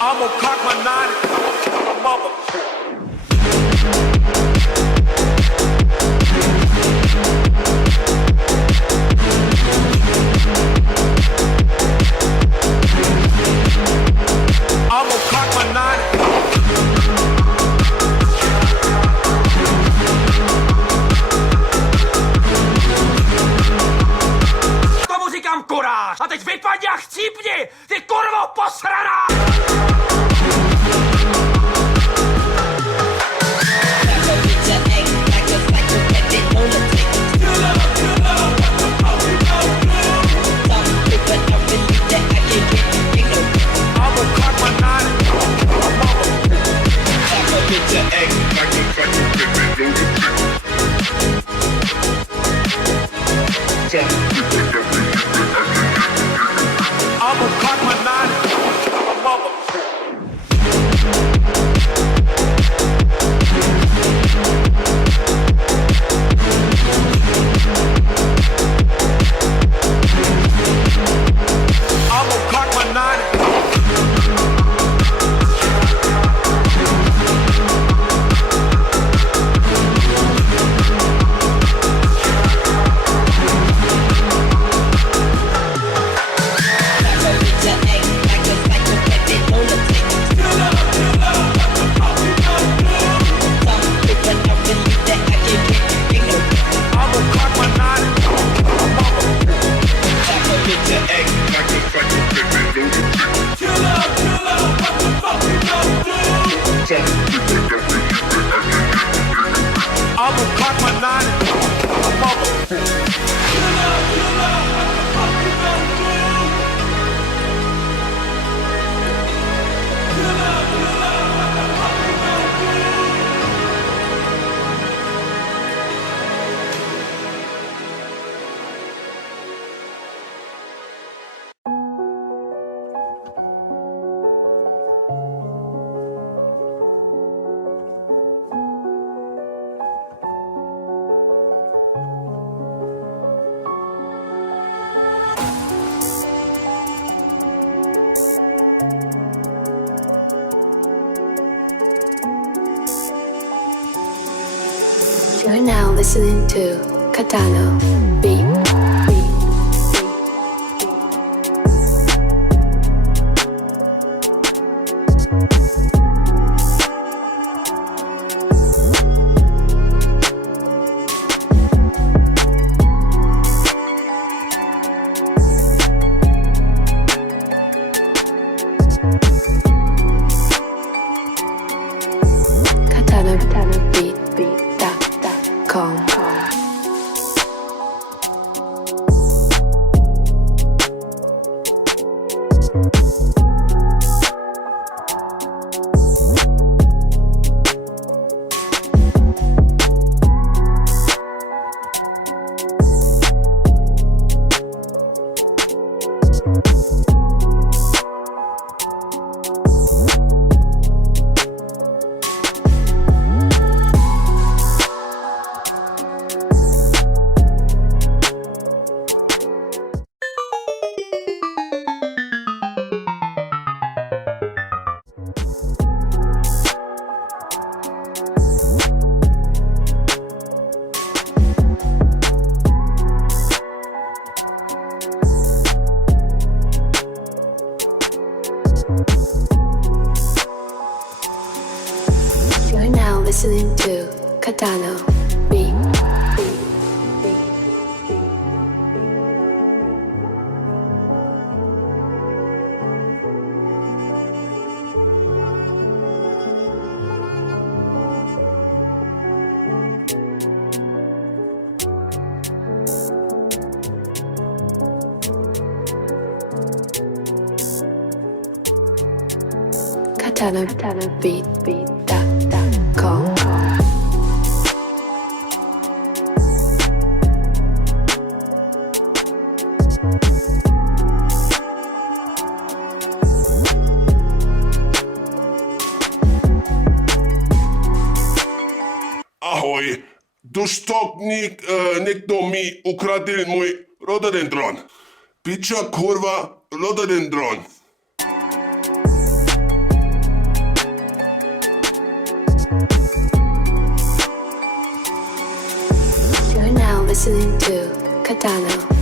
I'ma cock my nine and kill a mother. I'ma cock my nine. Tomu říkám kuráž a teď vypadni a chcípni, ty kurvo posraná! I'ma cock my nine and kill a mother. I'ma cock my nine and I'ma cock my nine and kill a mother. You're now listening to Katano Beat. Beat.com. You're now listening to Katano Beat. Katano Beat.com. Ahoj, niekto mi ukradil môj rododendron. Piča, kurva, rododendron. You're now listening to Katano.